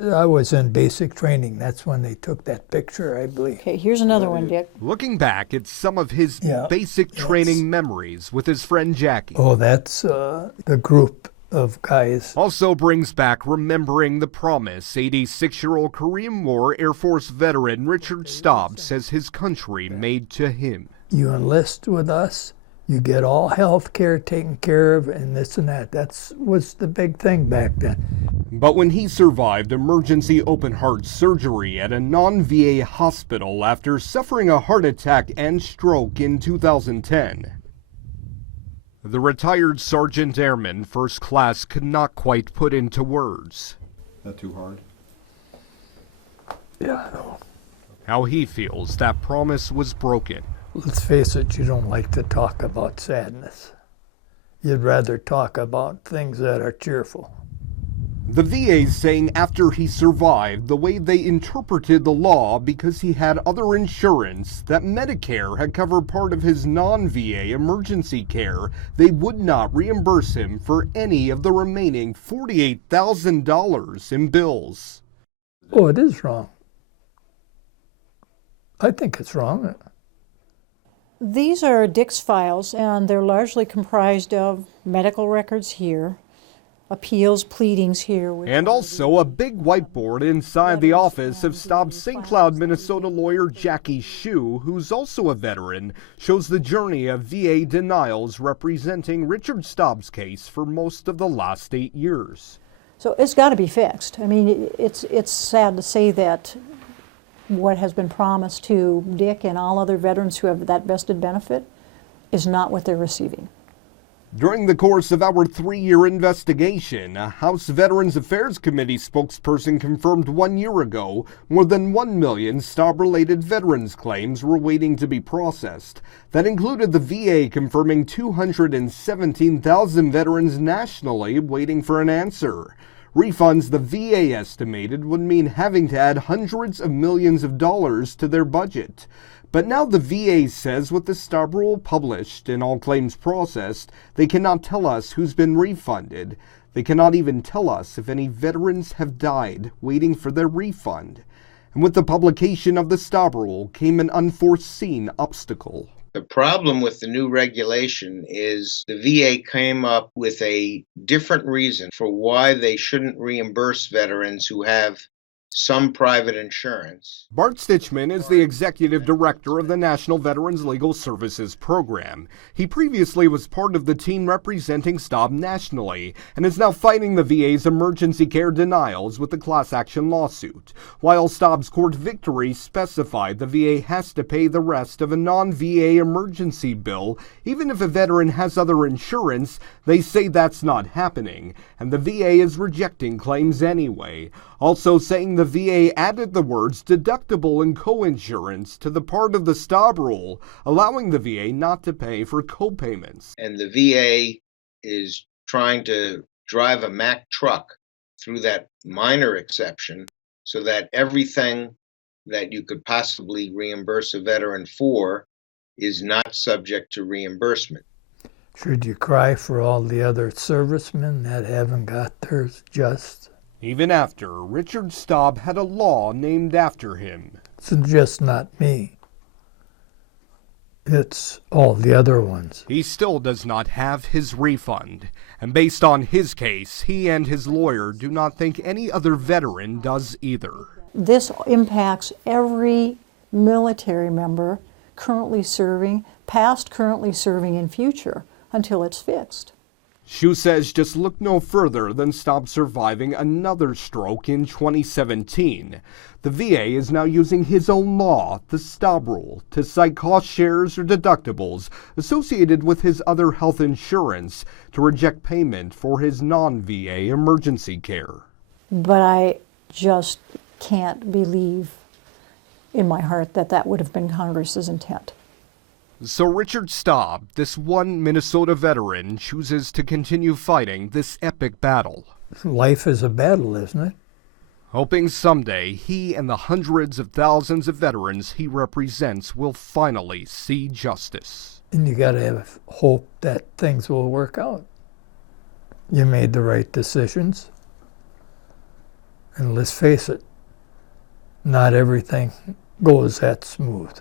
I was in basic training. That's when they took that picture, I believe. Okay, here's another one, Dick. Looking back at some of his Yeah, basic training memories with his friend Jackie. Oh, that's the group of guys. Also brings back remembering the promise 86-year-old Korean War Air Force veteran Richard Staub says his country made to him. You enlist with us, you get all health care taken care of, and this and that. That was the big thing back then. But when he survived emergency open-heart surgery at a non-VA hospital after suffering a heart attack and stroke in 2010, the retired Sergeant Airman First Class could not quite put into words. That too hard? Yeah, I know. How he feels that promise was broken. Let's face it, you don't like to talk about sadness. You'd rather talk about things that are cheerful. The VA saying after he survived, the way they interpreted the law because he had other insurance, that Medicare had covered part of his non-VA emergency care, they would not reimburse him for any of the remaining $48,000 in bills. Oh, it is wrong. I think it's wrong. These are Dick's files, and they're largely comprised of medical records here, appeals, pleadings here. And also a big whiteboard inside the office of Staub's St. Cloud, Minnesota lawyer Jackie Shue, who's also a veteran, shows the journey of VA denials representing Richard Staub's case for most of the last 8 years. So it's got to be fixed. I mean, it's sad to say that what has been promised to Dick and all other veterans who have that vested benefit is not what they're receiving. During the course of our 3-year investigation, a House Veterans Affairs Committee spokesperson confirmed 1 year ago more than 1 million Staub-related veterans claims were waiting to be processed. That included the VA confirming 217,000 veterans nationally waiting for an answer. Refunds the VA estimated would mean having to add hundreds of millions of dollars to their budget. But now the VA says with the Staub rule published and all claims processed, they cannot tell us who's been refunded. They cannot even tell us if any veterans have died waiting for their refund. And with the publication of the Staub rule came an unforeseen obstacle. The problem with the new regulation is the VA came up with a different reason for why they shouldn't reimburse veterans who have some private insurance. Bart Stitchman is the executive director of the National Veterans Legal Services Program. He previously was part of the team representing Staub nationally and is now fighting the VA's emergency care denials with the class action lawsuit. While Staub's court victory specified the VA has to pay the rest of a non-VA emergency bill, even if a veteran has other insurance, they say that's not happening, and the VA is rejecting claims anyway. Also saying the VA added the words deductible and co-insurance to the part of the Staub rule, allowing the VA not to pay for co-payments. And the VA is trying to drive a Mack truck through that minor exception so that everything that you could possibly reimburse a veteran for is not subject to reimbursement. Should you cry for all the other servicemen that haven't got theirs just? Even after Richard Staub had a law named after him. It's just not me. It's all the other ones. He still does not have his refund. And based on his case, he and his lawyer do not think any other veteran does either. This impacts every military member currently serving, past, currently serving, and future until it's fixed. Shue says just look no further than Staub surviving another stroke in 2017. The VA is now using his own law, the Staub rule, to cite cost shares or deductibles associated with his other health insurance to reject payment for his non-VA emergency care. But I just can't believe in my heart that that would have been Congress's intent. So Richard Staub, this one Minnesota veteran, chooses to continue fighting this epic battle. Life is a battle, isn't it? Hoping someday he and the hundreds of thousands of veterans he represents will finally see justice. And you got to have hope that things will work out. You made the right decisions. And let's face it, not everything goes that smooth.